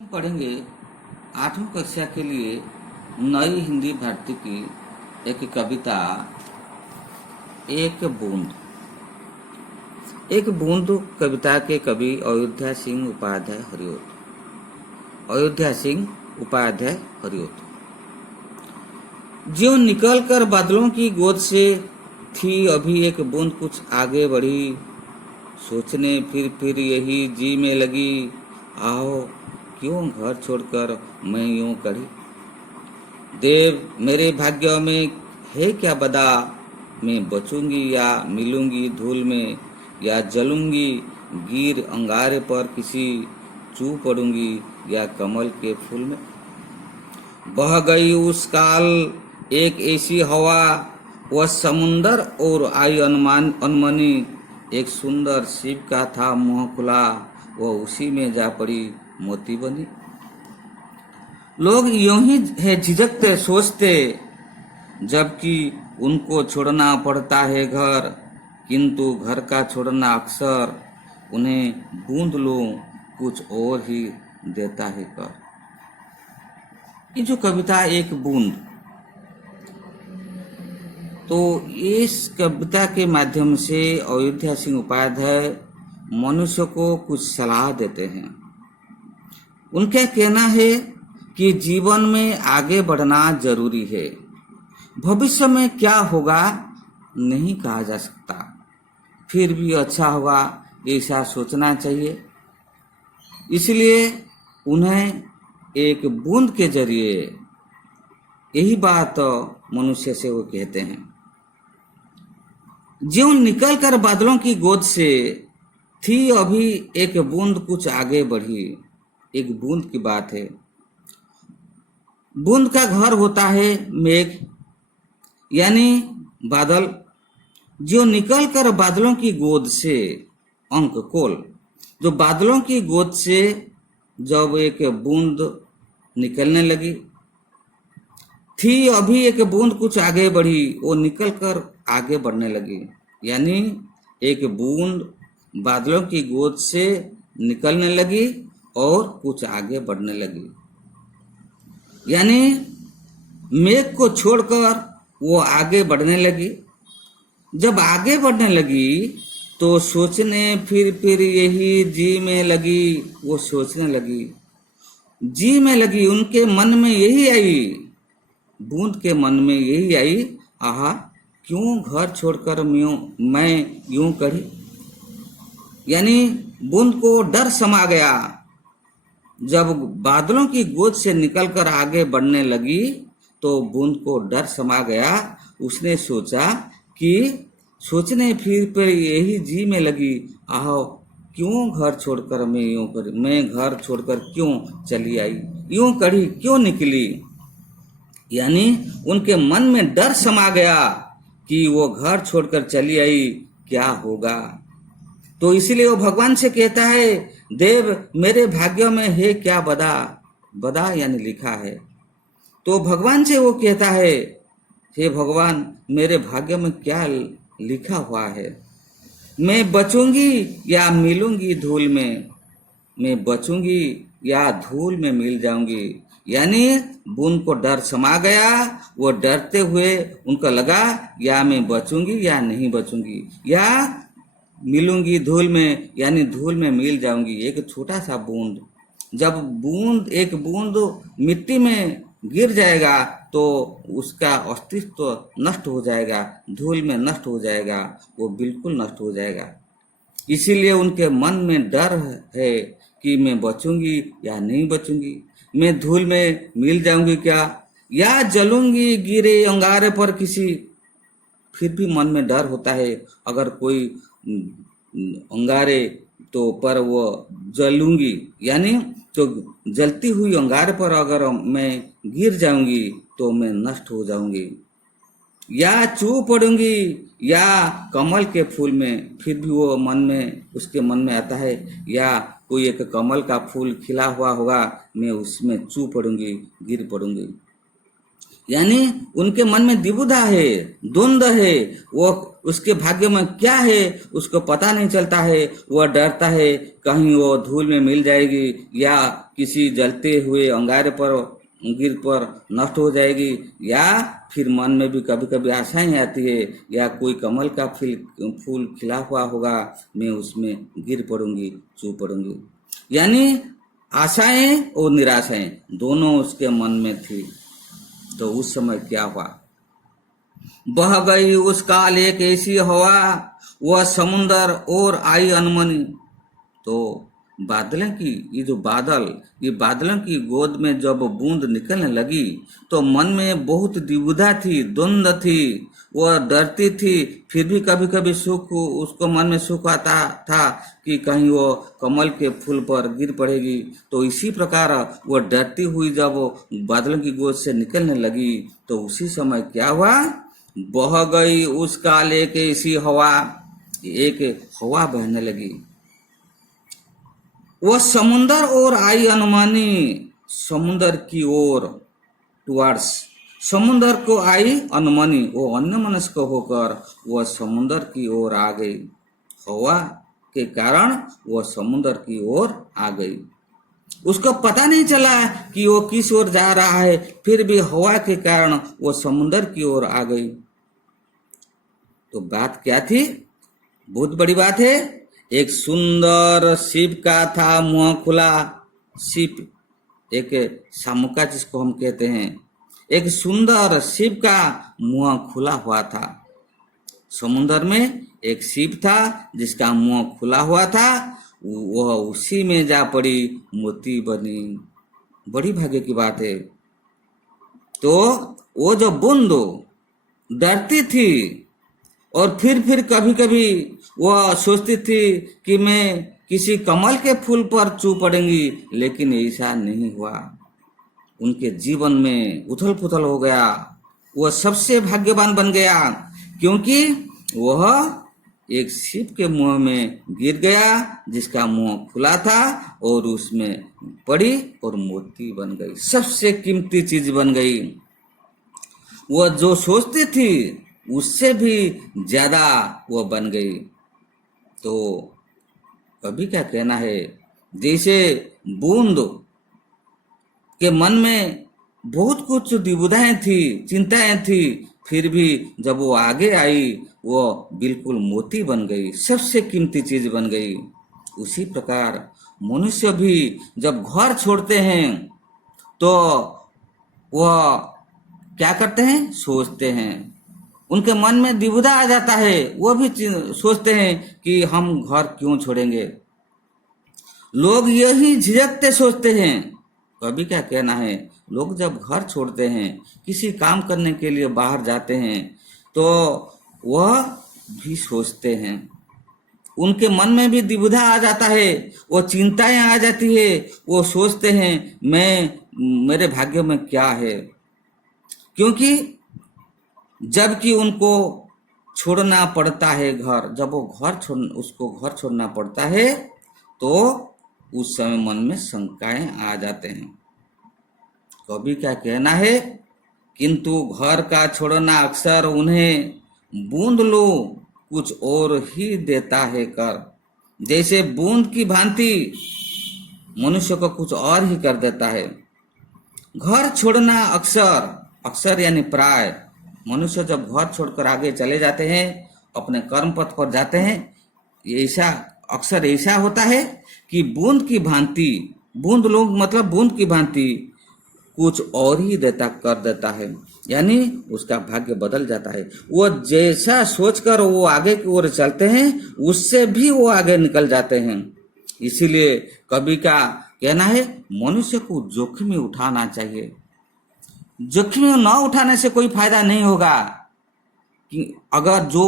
पढ़ेंगे 8वीं कक्षा के लिए नई हिंदी भारती की एक कविता एक बूंद। एक बूंद कविता के कवि अयोध्या सिंह उपाध्याय हरिओत। अयोध्या सिंह उपाध्याय हरिओत। ज्यों निकल कर बादलों की गोद से थी अभी एक बूंद कुछ आगे बढ़ी, सोचने फिर यही जी में लगी, आओ क्यों घर छोड़कर मैं यूं कड़ी। देव मेरे भाग्य में है क्या बदा, मैं बचूंगी या मिलूंगी धूल में, या जलूंगी गिर अंगारे पर किसी, चू पड़ूंगी या कमल के फूल में। बह गई उस काल एक ऐसी हवा, वह समुंदर और आई अनमनी, एक सुंदर शिव का था मुंह खुला, वह उसी में जा पड़ी मोती बनी। लोग यूं ही है झिझकते सोचते, जबकि उनको छोड़ना पड़ता है घर, किंतु घर का छोड़ना अक्सर उन्हें बूंद लो कुछ और ही देता है कर। ये जो कविता एक बूंद, तो इस कविता के माध्यम से अयोध्या सिंह उपाध्याय मनुष्य को कुछ सलाह देते हैं। उनका कहना है कि जीवन में आगे बढ़ना जरूरी है, भविष्य में क्या होगा नहीं कहा जा सकता, फिर भी अच्छा होगा ऐसा सोचना चाहिए। इसलिए उन्हें एक बूंद के जरिए यही बात मनुष्य से वो कहते हैं। ज्यों निकल कर बादलों की गोद से थी अभी एक बूंद कुछ आगे बढ़ी। एक बूंद की बात है। बूंद का घर होता है मेघ यानी बादल। जो निकल कर बादलों की गोद से, अंक कोल, जो बादलों की गोद से जब एक बूंद निकलने लगी, थी अभी एक बूंद कुछ आगे बढ़ी, वो निकल कर आगे बढ़ने लगी। यानी एक बूंद बादलों की गोद से निकलने लगी और कुछ आगे बढ़ने लगी। यानी मेघ को छोड़कर वो आगे बढ़ने लगी। जब आगे बढ़ने लगी तो सोचने फिर यही जी में लगी, वो सोचने लगी, जी में लगी। उनके मन में यही आई, बूंद के मन में यही आई, आहा क्यों घर छोड़कर मैं यूं करी। यानी बूंद को डर समा गया। जब बादलों की गोद से निकलकर आगे बढ़ने लगी तो बूंद को डर समा गया। उसने सोचा कि सोचने फिर यही जी में लगी, आओ क्यों घर छोड़कर मैं घर छोड़कर क्यों चली आई, यूं कड़ी क्यों निकली। यानी उनके मन में डर समा गया कि वो घर छोड़कर चली आई, क्या होगा। तो इसलिए वो भगवान से कहता है, देव मेरे भाग्य में है क्या बदा, बदा यानी लिखा है। तो भगवान से वो कहता है, हे भगवान मेरे भाग्य में क्या लिखा हुआ है। मैं बचूंगी या मिलूंगी धूल में, मैं बचूंगी या धूल में मिल जाऊंगी। यानी बूंद को डर समा गया। वो डरते हुए उनको लगा या मैं बचूंगी या नहीं बचूंगी, या मिलूंगी धूल में यानी धूल में मिल जाऊंगी। एक छोटा सा बूंद, जब एक बूंद मिट्टी में गिर जाएगा तो उसका अस्तित्व नष्ट हो जाएगा, धूल में नष्ट हो जाएगा, वो बिल्कुल नष्ट हो जाएगा। इसीलिए उनके मन में डर है कि मैं बचूंगी या नहीं बचूंगी, मैं धूल में मिल जाऊंगी क्या, या जलूंगी गिरे अंगारे पर किसी। फिर भी मन में डर होता है, अगर कोई अंगारे तो पर वो जलूंगी, यानी तो जलती हुई अंगारे पर अगर मैं गिर जाऊंगी तो मैं नष्ट हो जाऊंगी, या चू पड़ूंगी या कमल के फूल में। फिर भी वो उसके मन में आता है, या कोई एक कमल का फूल खिला हुआ होगा, मैं उसमें चू पड़ूंगी, गिर पड़ूंगी। यानी उनके मन में द्विधा है, द्वंद्व है। वो उसके भाग्य में क्या है उसको पता नहीं चलता है। वह डरता है कहीं वो धूल में मिल जाएगी या किसी जलते हुए अंगारे पर गिर पर नष्ट हो जाएगी, या फिर मन में भी कभी कभी आशाएं आती है या कोई कमल का फूल खिला हुआ होगा, मैं उसमें गिर पड़ूंगी, चूक पड़ूंगी। यानी आशाएं और निराशाएं दोनों उसके मन में थी। तो उस समय क्या हुआ, बह गई उस काल एक ऐसी हवा, वह समुंदर और आई अनमनी। तो बादलों की ये बादलों की गोद में जब बूंद निकलने लगी तो मन में बहुत द्विधा थी, द्वंद्व थी। वह डरती थी, फिर भी कभी कभी सुख, उसको मन में सुख आता था कि कहीं वो कमल के फूल पर गिर पड़ेगी। तो इसी प्रकार वो डरती हुई जब वो बादलों की गोद से निकलने लगी तो उसी समय क्या हुआ, बह गई उस काल एक ऐसी हवा, एक हवा बहने लगी। वह समुंदर और आई अनुमानी, समुंदर की ओर, टुवर्ड्स समुंदर को आई अनुमानी, वो अन्य मनस्क होकर वह समुंदर की ओर आ गई। हवा के कारण वह समुंदर की ओर आ गई। उसको पता नहीं चला कि वो किस ओर जा रहा है, फिर भी हवा के कारण वो समुंदर की ओर आ गई। तो बात क्या थी, बहुत बड़ी बात है। एक सुंदर शिव का था मुंह खुला, शिव एक शामुका जिसको हम कहते हैं, एक सुंदर शिव का मुंह खुला हुआ था। समुद्र में एक शिव था जिसका मुंह खुला हुआ था, वह उसी में जा पड़ी, मोती बनी। बड़ी भाग्य की बात है। तो वो जो बूंद डरती थी और फिर कभी कभी वह सोचती थी कि मैं किसी कमल के फूल पर चू पड़ेंगी, लेकिन ऐसा नहीं हुआ। उनके जीवन में उथल पुथल हो गया। वह सबसे भाग्यवान बन गया क्योंकि वह एक शिव के मुंह में गिर गया जिसका मुंह खुला था और उसमें पड़ी और मोती बन गई, सबसे कीमती चीज बन गई। वह जो सोचती थी उससे भी ज्यादा वह बन गई। तो अभी क्या कहना है, जैसे बूंद के मन में बहुत कुछ दुविधाएं थी, चिंताएं थी, फिर भी जब वो आगे आई वो बिल्कुल मोती बन गई, सबसे कीमती चीज बन गई। उसी प्रकार मनुष्य भी जब घर छोड़ते हैं तो वह क्या करते हैं, सोचते हैं। उनके मन में दुविधा आ जाता है, वो भी सोचते हैं कि हम घर क्यों छोड़ेंगे। लोग यही झिझकते सोचते हैं। कभी क्या कहना है, लोग जब घर छोड़ते हैं, किसी काम करने के लिए बाहर जाते हैं, तो वह भी सोचते हैं, उनके मन में भी दुविधा आ जाता है, वो चिंताएं आ जाती है, वो सोचते हैं मेरे भाग्य में क्या है। क्योंकि जबकि उनको छोड़ना पड़ता है घर, जब वो उसको घर छोड़ना पड़ता है तो उस समय मन में शंकाएं आ जाते हैं। कभी क्या कहना है, किंतु घर का छोड़ना अक्सर उन्हें बूंद लो कुछ और ही देता है कर। जैसे बूंद की भांति मनुष्य को कुछ और ही कर देता है। घर छोड़ना अक्सर यानी प्राय, मनुष्य जब घर छोड़कर आगे चले जाते हैं, अपने कर्म पथ पर जाते हैं, अक्सर ऐसा होता है कि बूंद की भांति, बूंद लोग मतलब बूंद की भांति कुछ और ही कर देता है, यानी उसका भाग्य बदल जाता है। वो जैसा सोचकर वो आगे की ओर चलते हैं, उससे भी वो आगे निकल जाते हैं। इसीलिए कवि का कहना है, मनुष्य को जोखिम उठाना चाहिए। जोखिम न उठाने से कोई फायदा नहीं होगा। कि अगर जो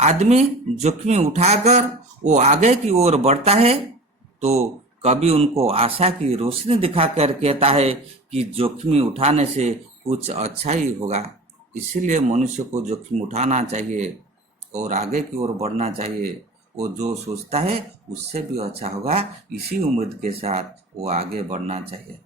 आदमी जोखिम उठाकर वो आगे की ओर बढ़ता है तो कभी उनको आशा की रोशनी दिखाकर कहता है कि जोखिम उठाने से कुछ अच्छा ही होगा। इसीलिए मनुष्य को जोखिम उठाना चाहिए और आगे की ओर बढ़ना चाहिए। वो जो सोचता है उससे भी अच्छा होगा, इसी उम्मीद के साथ वो आगे बढ़ना चाहिए।